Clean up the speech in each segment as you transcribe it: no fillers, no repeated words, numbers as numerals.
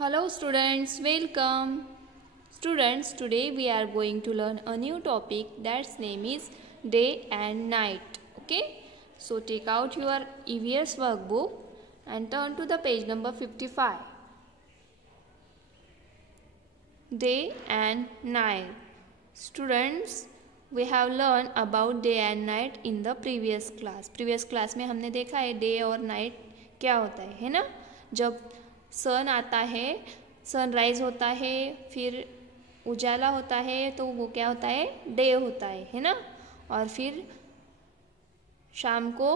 Hello students, welcome. Students, today we are going to learn a new topic that's name is day and night. Okay? So take out your EVS workbook and turn to the page number 55. Day and night. Students, we have learned about day and night in the previous class. Previous class में हमने देखा है day और night क्या होता है ना? जब सन आता है, सनराइज होता है, फिर उजाला होता है तो वो क्या होता है, डे होता है ना। और फिर शाम को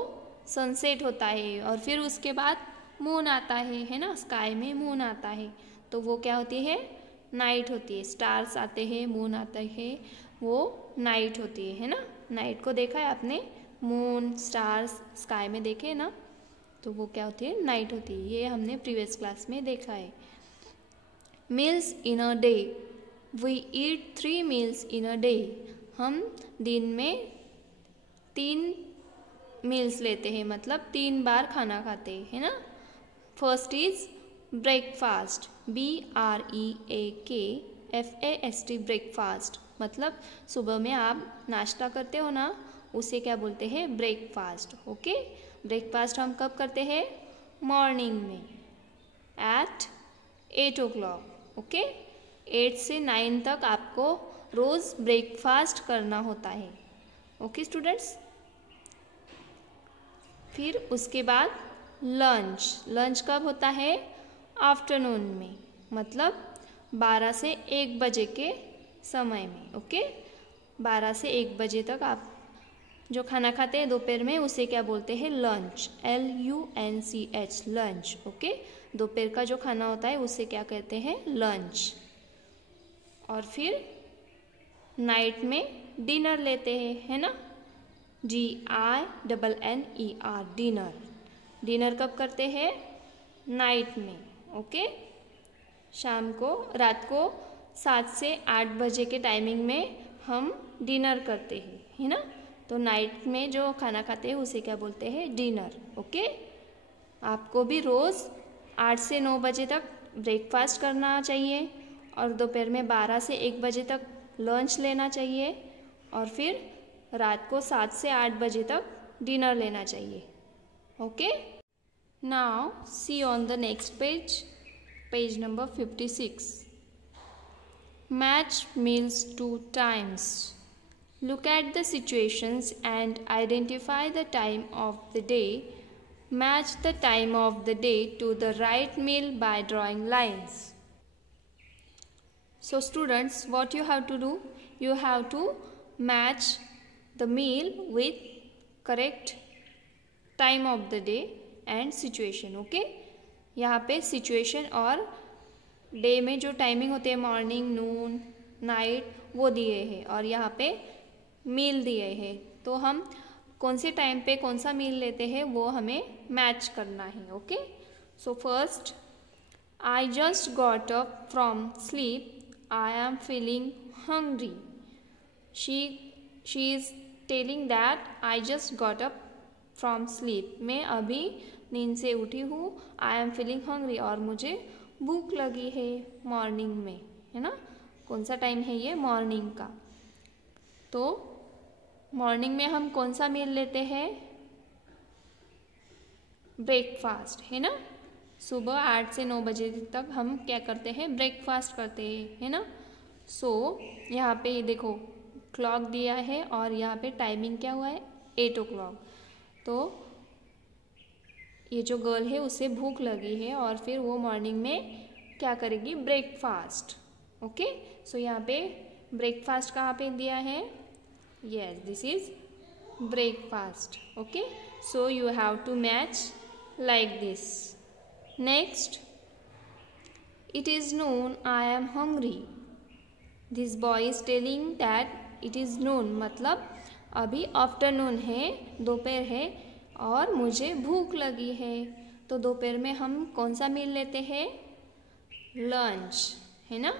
सनसेट होता है और फिर उसके बाद मून आता है ना, स्काई में मून आता है तो वो क्या होती है, नाइट होती है। स्टार्स आते हैं, मून आता है, वो नाइट होती है ना। नाइट को देखा है आपने, मून स्टार्स स्काई में देखे ना, तो वो क्या होती है, नाइट होती है। ये हमने प्रीवियस क्लास में देखा है। Meals in a day, we eat 3 meals in a day. हम दिन में 3 मील्स लेते हैं, मतलब 3 बार खाना खाते हैं ना। First is breakfast, BREAKFAST, breakfast मतलब सुबह में आप नाश्ता करते हो ना, उसे क्या बोलते हैं, ब्रेकफास्ट। ओके, ब्रेकफास्ट हम कब करते हैं, मॉर्निंग में एट 8 o'clock। ओके, 8 से 9 तक आपको रोज़ ब्रेकफास्ट करना होता है। ओके स्टूडेंट्स, फिर उसके बाद लंच। लंच कब होता है, आफ्टरनून में, मतलब 12 से 1 बजे के समय में। ओके, 12 से 1 बजे तक आप जो खाना खाते हैं दोपहर में, उसे क्या बोलते हैं, लंच, LUNCH, लंच। ओके, दोपहर का जो खाना होता है उसे क्या कहते हैं, लंच। और फिर नाइट में डिनर लेते हैं, है ना, DINNER, डिनर। डिनर कब करते हैं, नाइट में। ओके, शाम को, रात को 7 से 8 बजे के टाइमिंग में हम डिनर करते हैं, है ना। तो नाइट में जो खाना खाते हैं उसे क्या बोलते हैं, डिनर। ओके, आपको भी रोज़ 8 से 9 बजे तक ब्रेकफास्ट करना चाहिए और दोपहर में 12 से 1 बजे तक लंच लेना चाहिए और फिर रात को 7 से 8 बजे तक डिनर लेना चाहिए। Okay, now see on the next page, page number 56. Match meals 2 times. Look at the situations and identify the time of the day. Match the time of the day to the right meal by drawing lines. So students, what you have to do? You have to match the meal with correct time of the day and situation. Okay? यहाँ पे situation और day में जो timing होते हैं, morning, नून, night, वो दिए हैं और यहाँ पे मील दिए हैं। तो हम कौन से टाइम पे कौन सा मील लेते हैं वो हमें मैच करना है। Okay, so first, I just got up from sleep, I am feeling hungry. She is telling that I just got up from sleep, मैं अभी नींद से उठी हूँ, आई एम फीलिंग हंग्री, और मुझे भूख लगी है, मॉर्निंग में, है ना। कौन सा टाइम है ये, मॉर्निंग का। तो मॉर्निंग में हम कौन सा मील लेते हैं, ब्रेकफास्ट, है ना। सुबह 8 से 9 बजे तक हम क्या करते हैं, ब्रेकफास्ट करते हैं, है ना। सो यहाँ पे देखो क्लॉक दिया है और यहाँ पे टाइमिंग क्या हुआ है, 8 o'clock। तो ये जो गर्ल है उसे भूख लगी है और फिर वो मॉर्निंग में क्या करेगी, ब्रेकफास्ट। ओके, सो यहाँ पे ब्रेकफास्ट कहाँ पे दिया है, yes, this is breakfast. Okay, so you have to match like this. Next, it is noon, I am hungry. This boy is telling that it is noon, मतलब अभी आफ्टरनून है, दोपहर है और मुझे भूख लगी है। तो दोपहर में हम कौन सा मील लेते हैं, लंच, है ना।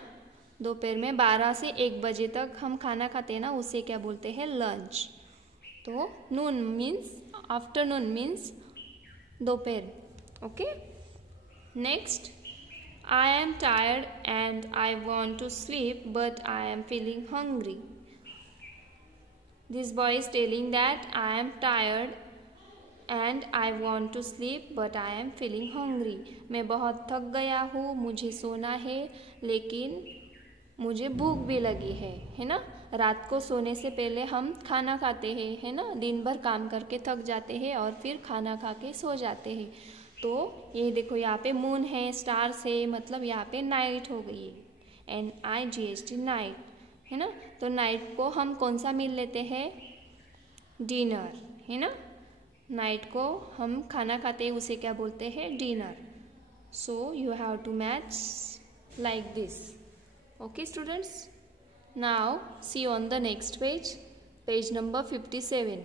दोपहर में 12 से 1 बजे तक हम खाना खाते हैं ना, उसे क्या बोलते हैं, लंच। तो नून मीन्स आफ्टरनून, मीन्स दोपहर। Okay, next, I am tired and I want to sleep, but I am feeling hungry. This boy is telling that I am tired and I want to sleep, but I am feeling hungry. मैं बहुत थक गया हूँ, मुझे सोना है, लेकिन मुझे भूख भी लगी है ना। रात को सोने से पहले हम खाना खाते हैं, है ना। दिन भर काम करके थक जाते हैं और फिर खाना खा के सो जाते हैं। तो ये देखो यहाँ पे मून है, स्टार्स है, मतलब यहाँ पे नाइट हो गई है। NIGHT नाइट, है ना। तो नाइट को हम कौन सा मील लेते हैं? डिनर, है ना। नाइट को हम खाना खाते हैं, उसे क्या बोलते हैं? Dinner. So you have to match like this. Okay students, now see on the next page, page number 57।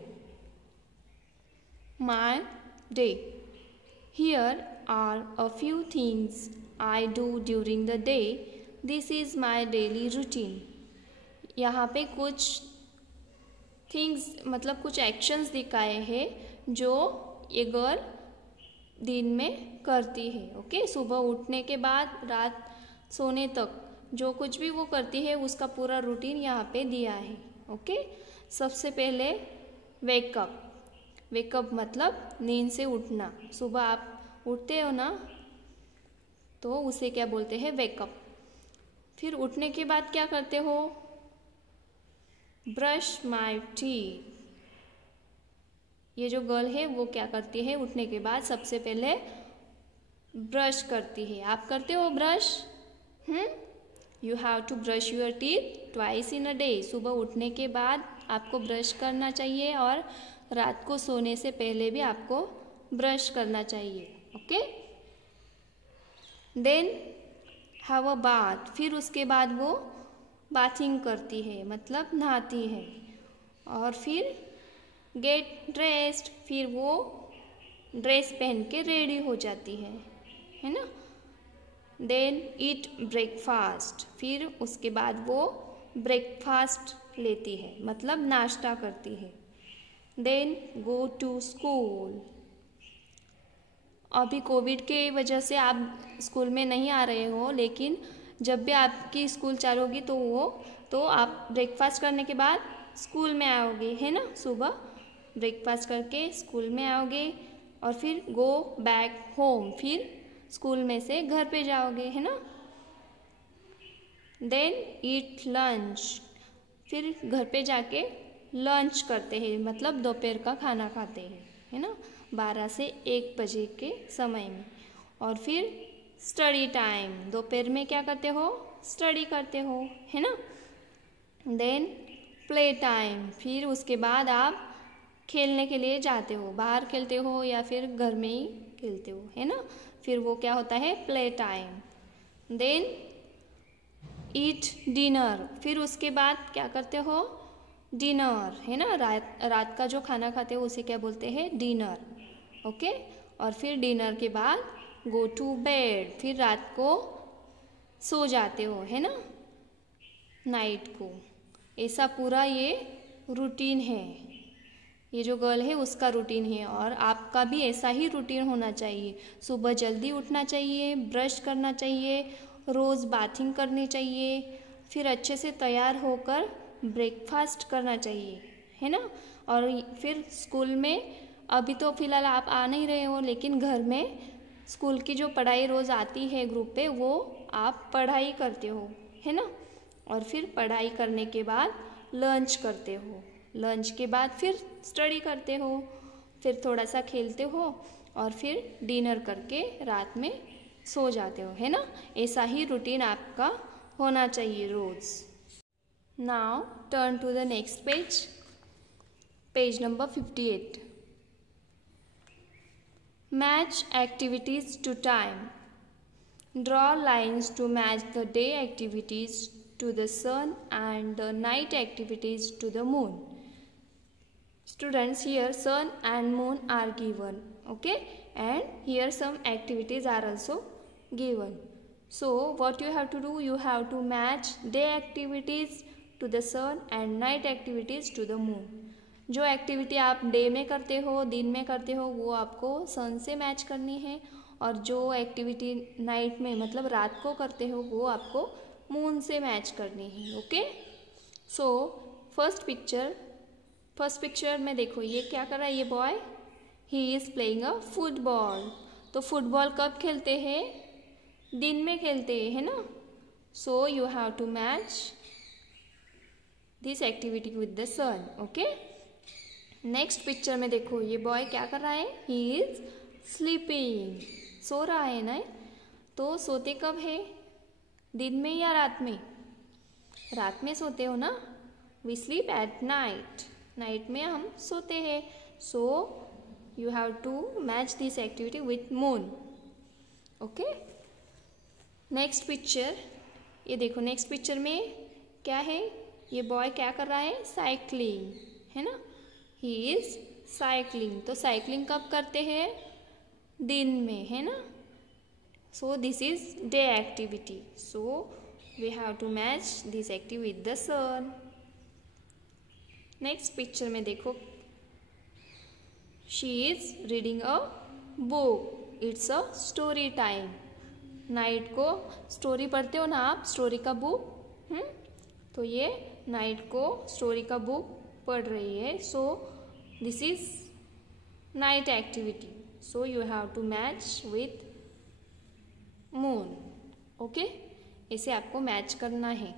My day. Here are a few things I do during the day. This is my daily routine. यहाँ पे कुछ things मतलब कुछ actions दिखाए हैं जो ये girl दिन में करती है। ओके, सुबह उठने के बाद रात सोने तक जो कुछ भी वो करती है उसका पूरा रूटीन यहाँ पे दिया है। ओके, सबसे पहले वेकअप। वेकअप मतलब नींद से उठना। सुबह आप उठते हो ना, तो उसे क्या बोलते हैं? वेकअप। फिर उठने के बाद क्या करते हो? Brush my teeth. ये जो गर्ल है वो क्या करती है? उठने के बाद सबसे पहले ब्रश करती है। आप करते हो brush? You have to brush your teeth twice in a day. सुबह उठने के बाद आपको ब्रश करना चाहिए और रात को सोने से पहले भी आपको ब्रश करना चाहिए। Okay, then have a bath. फिर उसके बाद वो बाथिंग करती है, मतलब नहाती है। और फिर गेट ड्रेस्ड। फिर वो ड्रेस पहन के रेडी हो जाती है ना। Then eat breakfast. फिर उसके बाद वो ब्रेकफास्ट लेती है, मतलब नाश्ता करती है। Then go to school. अभी कोविड के वजह से आप स्कूल में नहीं आ रहे हो, लेकिन जब भी आपकी स्कूल चालू होगी तो आप ब्रेकफास्ट करने के बाद स्कूल में आओगे, है ना। सुबह ब्रेकफास्ट करके स्कूल में आओगे और फिर गो बैक होम। फिर स्कूल में से घर पे जाओगे, है ना। Then eat lunch. फिर घर पे जाके लंच करते हैं, मतलब दोपहर का खाना खाते हैं, है ना, 12 से 1 बजे के समय में। और फिर स्टडी टाइम। दोपहर में क्या करते हो? स्टडी करते हो, है ना। Then play time. फिर उसके बाद आप खेलने के लिए जाते हो, बाहर खेलते हो या फिर घर में ही खेलते हो, है ना। फिर वो क्या होता है? Play time. Then eat dinner. फिर उसके बाद क्या करते हो? डिनर, है ना। रात का जो खाना खाते हो उसे क्या बोलते हैं? डिनर। ओके, और फिर डिनर के बाद गो टू बेड। फिर रात को सो जाते हो, है ना, नाइट को। ऐसा पूरा ये रूटीन है, ये जो गर्ल है उसका रूटीन है। और आपका भी ऐसा ही रूटीन होना चाहिए। सुबह जल्दी उठना चाहिए, ब्रश करना चाहिए, रोज़ बाथिंग करनी चाहिए, फिर अच्छे से तैयार होकर ब्रेकफास्ट करना चाहिए, है ना। और फिर स्कूल में अभी तो फ़िलहाल आप आ नहीं रहे हो, लेकिन घर में स्कूल की जो पढ़ाई रोज़ आती है ग्रुप पे, वो आप पढ़ाई करते हो, है ना। और फिर पढ़ाई करने के बाद लंच करते हो। लंच के बाद फिर स्टडी करते हो, फिर थोड़ा सा खेलते हो और फिर डिनर करके रात में सो जाते हो, है ना। ऐसा ही रूटीन आपका होना चाहिए रोज़। Now turn to the next page, page number 58। Match activities to time. Draw lines to match the day activities to the sun and the night activities to the moon. Students, here sun and moon are given, okay, and here some activities are also given. So what you have to do? You have to match day activities to the sun and night activities to the moon. जो activity आप day में करते हो, दिन में करते हो, वो आपको सन से मैच करनी है, और जो एक्टिविटी नाइट में मतलब रात को करते हो वो आपको मून से मैच करनी है। ओके, सो फर्स्ट पिक्चर में देखो ये क्या कर रहा है, ये boy he is playing a football. तो फुटबॉल कब खेलते हैं, दिन में खेलते हैं, है ना। So you have to match this activity with the sun. Okay, next picture में देखो ये बॉय क्या कर रहा है, ही इज स्लीपिंग, सो रहा है ना। तो सोते कब है, दिन में या रात में, रात में सोते हो ना, we sleep at night, night में हम सोते हैं। So you have to match this activity with moon. Okay, next picture, ये देखो नेक्स्ट पिक्चर में क्या है, ये बॉय क्या कर रहा है, साइकिलिंग, है ना, ही इज साइकिलिंग। तो साइकिलिंग कब करते हैं, दिन में, है ना। So this is day activity, so we have to match this activity with the sun. Next picture में देखो she is reading a book, it's a story time. Night को स्टोरी पढ़ते हो ना आप, स्टोरी का बुक, तो ये नाइट को स्टोरी का बुक पढ़ रही है। So this is night activity, so you have to match with moon. Okay, इसे आपको मैच करना है।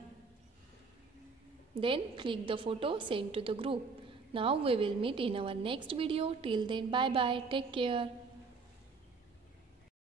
Then click the photo, send to the group. Now we will meet in our next video. Till then bye bye, take care.